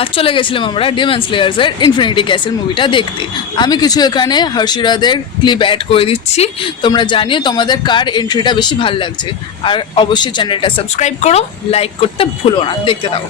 আজ চলে গেছিলাম আমরা ডিমন স্লেয়ার্সের ইনফিনিটি ক্যাসেল মুভিটা দেখতে। আমি কিছু এখানে হর্ষিরাদের ক্লিপ অ্যাড করে দিচ্ছি, তোমরা জানিয়ে তোমাদের কার এন্ট্রিটা বেশি ভালো লাগছে। আর অবশ্যই চ্যানেলটা সাবস্ক্রাইব করো, লাইক করতে ভুলো না। দেখতে থাকো।